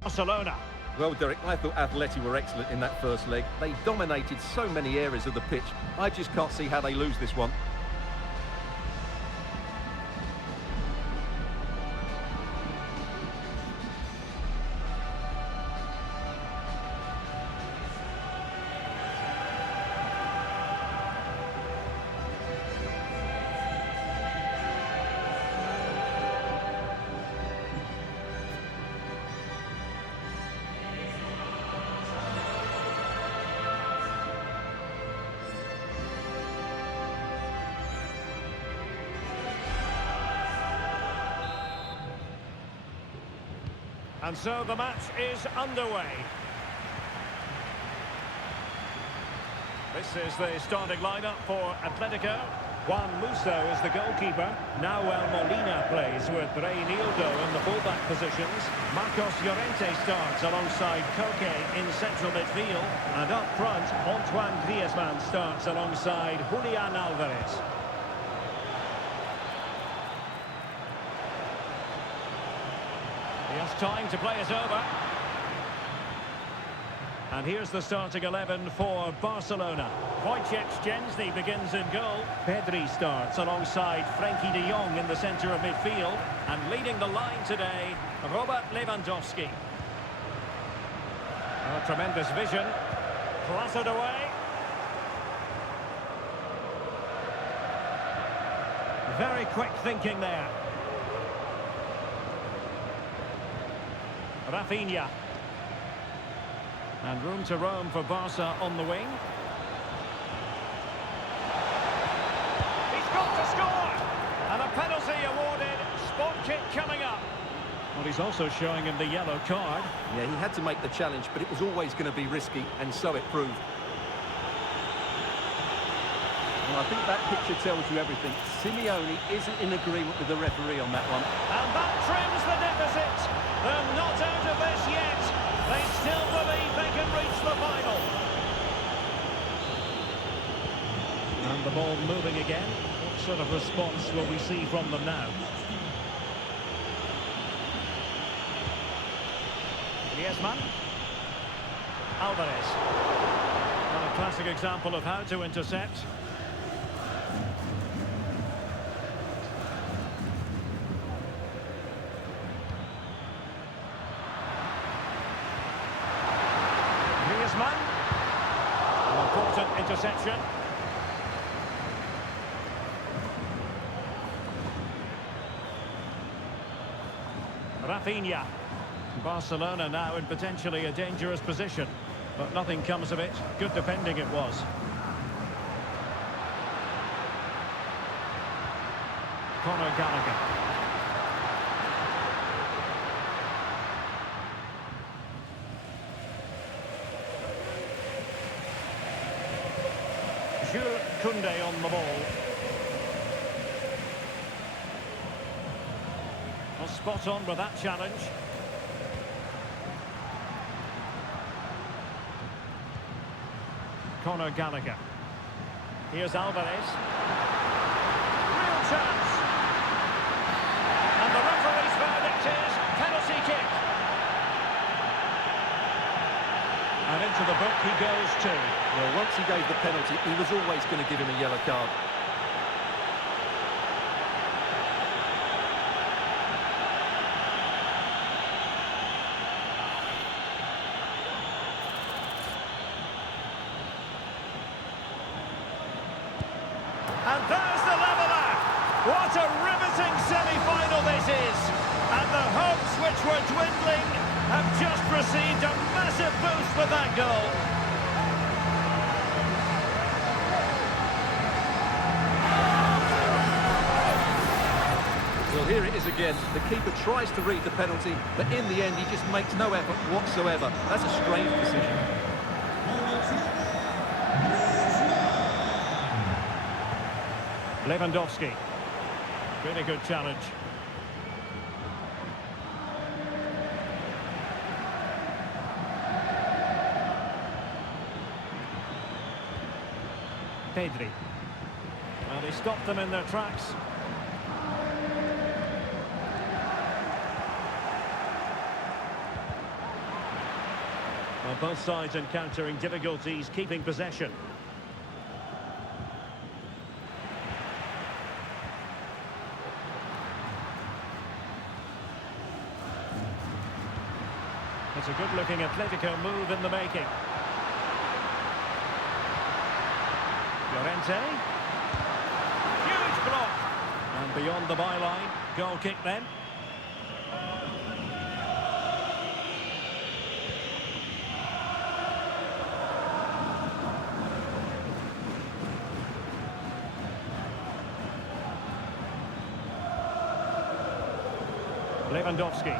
Barcelona. Well, Derek, I thought Atleti were excellent in that first leg. They dominated so many areas of the pitch. I just can't see how they lose this one. And so the match is underway. This is the starting lineup for Atletico. Juan Musso is the goalkeeper. Nahuel Molina plays with Reinildo in the fullback positions. Marcos Llorente starts alongside Koke in central midfield. And up front, Antoine Griezmann starts alongside Julian Alvarez. He has time to play it over. And here's the starting 11 for Barcelona. Wojciech Szczęsny begins in goal. Pedri starts alongside Frenkie de Jong in the centre of midfield. And leading the line today, Robert Lewandowski. Oh, tremendous vision. Clattered away. Very quick thinking there. Rafinha. And room to roam for Barca on the wing. He's got to score! And a penalty awarded. Spot kick coming up. Well, he's also showing him the yellow card. Yeah, he had to make the challenge, but it was always going to be risky, and so it proved. Well, I think that picture tells you everything. Simeone isn't in agreement with the referee on that one. And that trims the deficit. They're not out of this yet. They still believe they can reach the final. And the ball moving again. What sort of response will we see from them now? Griezmann. Alvarez. Well, a classic example of how to intercept. Griezmann. An important interception. Rafinha. Barcelona now in potentially a dangerous position, but nothing comes of it. Good defending it was. Conor Gallagher. Jules Koundé on the ball. Well, spot on with that challenge. Conor Gallagher. Here's Alvarez. Real chance. And the referee's verdict is penalty kick. And into the book he goes too. Well, once he gave the penalty, he was always going to give him a yellow card. And there's the leveller. What a riveting semi-final this is. And the hopes which were dwindling have just received a massive boost with that goal. Well, here it is again. The keeper tries to read the penalty, but in the end he just makes no effort whatsoever. That's a strange decision. Lewandowski. Really good challenge. Pedri. Well, he stopped them in their tracks. Well, both sides encountering difficulties keeping possession. It's a good-looking Atletico move in the making. Llorente. Huge block. And beyond the byline. Goal kick then. Lewandowski.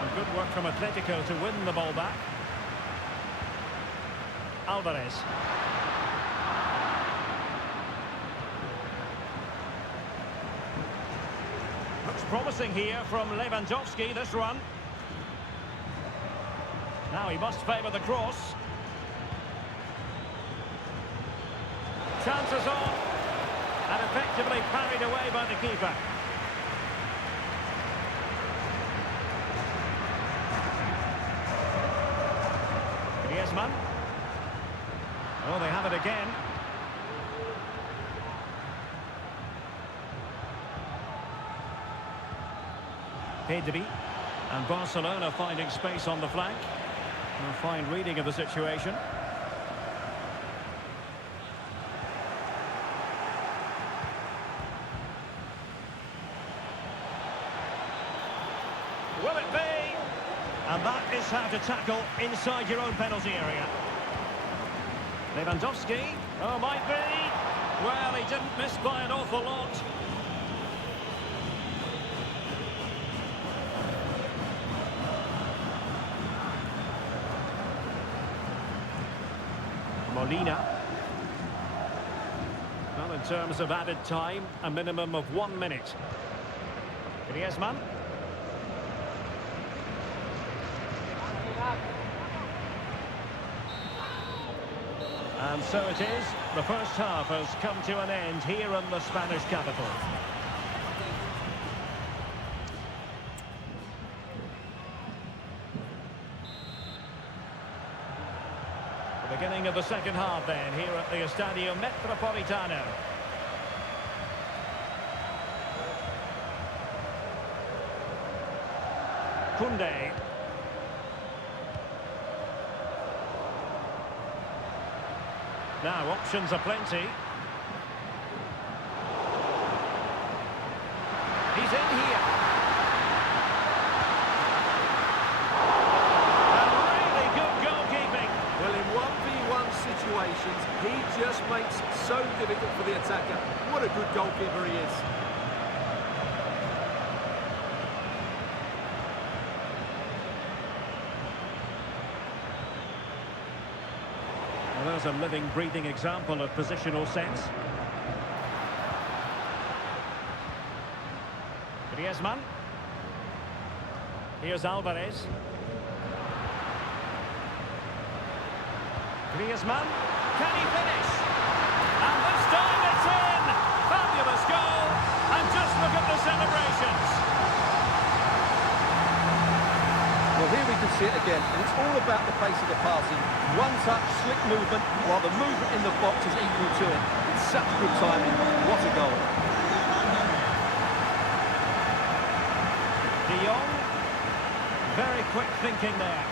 And good work from Atletico to win the ball back. Alvarez. Looks promising here from Lewandowski, this run. Now he must favour the cross. Chances on. And effectively parried away by the keeper. Griezmann. Oh, they have it again. Pedri. And Barcelona finding space on the flank. A fine reading of the situation. Will it be? And that is how to tackle inside your own penalty area. Lewandowski. Oh, might be. Well, he didn't miss by an awful lot. Molina. Well, in terms of added time, a minimum of 1 minute. Griezmann. And so it is. The first half has come to an end here in the Spanish capital. The beginning of the second half then, here at the Estadio Metropolitano. Koundé. Now, options are plenty. He's in here. And really good goalkeeping. Well, in 1v1 situations, he just makes it so difficult for the attacker. What a good goalkeeper he is. There's a living, breathing example of positional sense. Griezmann. Here's Alvarez. Griezmann. Can he finish? And this time it's in! Fabulous goal! And just look at the celebrations. Well, here we can see it again, and it's all about the pace of the passing. One touch, slick movement, while the movement in the box is equal to it. It's such good timing. What a goal. De Jong, very quick thinking there.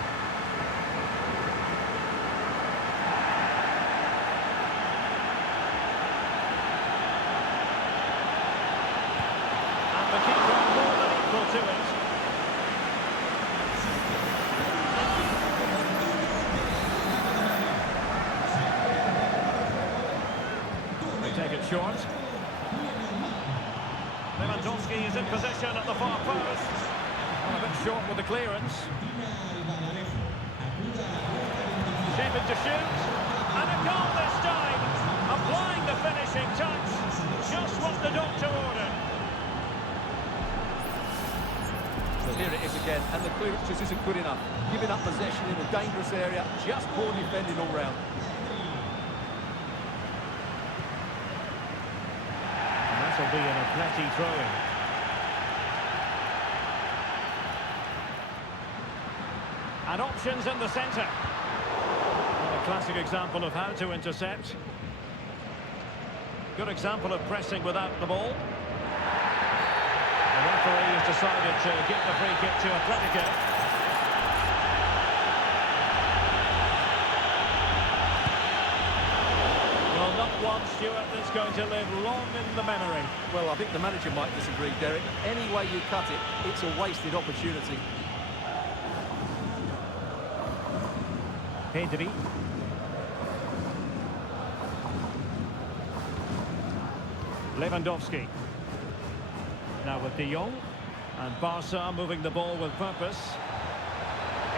And the keeper more than equal to it. Short. Lewandowski is in possession at the far post. Well, a bit short with the clearance. Shaping to shoot. And a goal this time. Applying the finishing touch. Just what the doctor ordered. Well, here it is again, and the clearance just isn't good enough. Giving up possession in a dangerous area, just poor defending all round. Will be an Atleti throw-in. And options in the centre. Well, a classic example of how to intercept. Good example of pressing without the ball. The referee has decided to give the free kick to Atletico. Well, not one, Stuart, that's going to live long in the memory. Well, I think the manager might disagree, Derek. Any way you cut it, it's a wasted opportunity. Pedri. Lewandowski. Now with De Jong. And Barca moving the ball with purpose.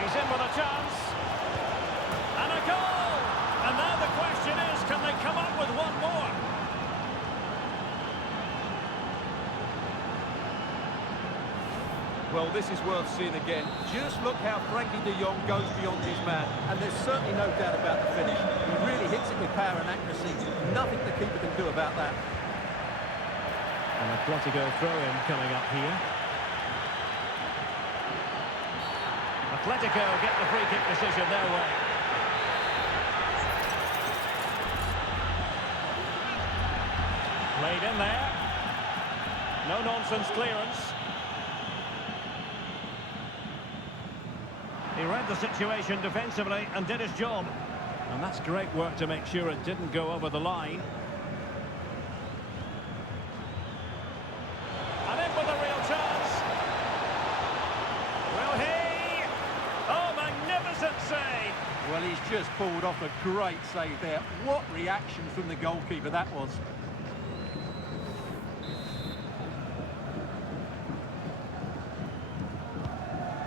He's in with a chance. And a goal! And now the question is, can they come up with one more? Well, this is worth seeing again. Just look how Frankie de Jong goes beyond his man. And there's certainly no doubt about the finish. He really hits it with power and accuracy. Nothing the keeper can do about that. And Atletico throw-in coming up here. Atletico get the free kick decision their way. Played in there. No-nonsense clearance. He read the situation defensively and did his job. And that's great work to make sure it didn't go over the line. And in with a real chance. Will he? Oh, magnificent save. Well, he's just pulled off a great save there. What reaction from the goalkeeper that was.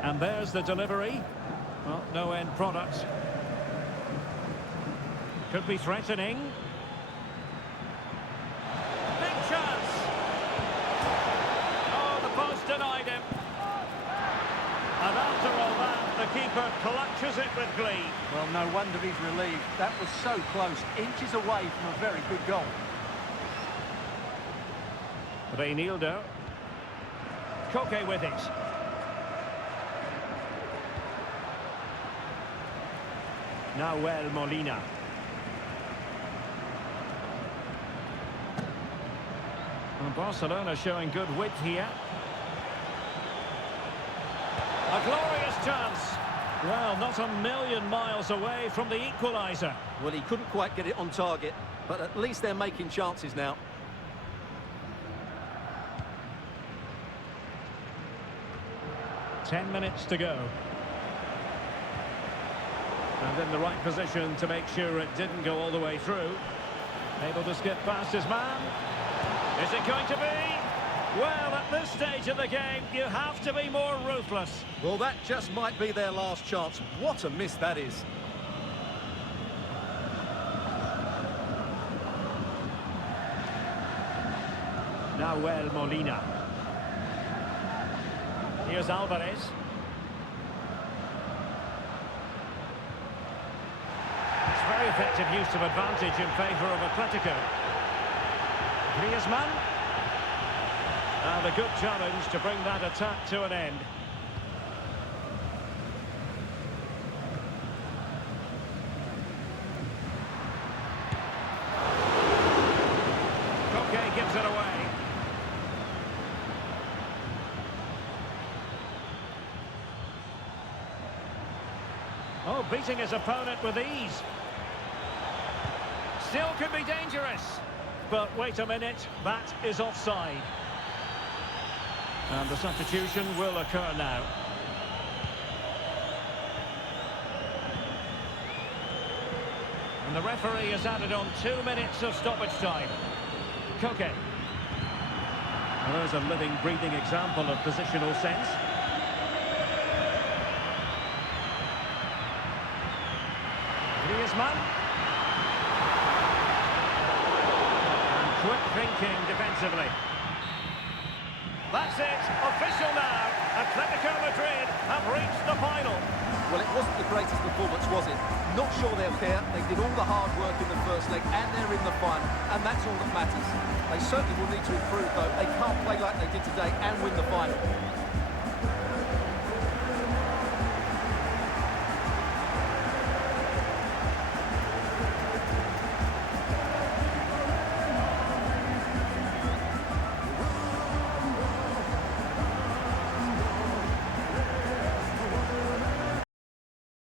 And there's the delivery. Well, no end product. Could be threatening. Big chance. Oh, the post denied him. And after all that, the keeper clutches it with glee. Well, no wonder he's relieved. That was so close, inches away from a very good goal. Reinildo. Koke with it. Now Molina. And Barcelona showing good width here. A glorious chance. Well, not a million miles away from the equaliser. Well, he couldn't quite get it on target, but at least they're making chances now. Ten minutes to go. And in the right position to make sure it didn't go all the way through. Able to skip past his man. Is it going to be? Well, at this stage of the game, you have to be more ruthless. Well, that just might be their last chance. What a miss that is. Now Molina. Here's Alvarez. Very effective use of advantage in favour of Atletico. Griezmann. And a good challenge to bring that attack to an end. Koke gives it away. Oh, beating his opponent with ease. Still could be dangerous. But wait a minute, that is offside. And the substitution will occur now. And the referee has added on 2 minutes of stoppage time. Koke. Well, there's a living, breathing example of positional sense. Griezmann. Quick thinking defensively. That's it, official now. Atletico Madrid have reached the final. Well, it wasn't the greatest performance, was it? Not sure they'll care. They did all the hard work in the first leg, and they're in the final, and that's all that matters. They certainly will need to improve, though. They can't play like they did today and win the final.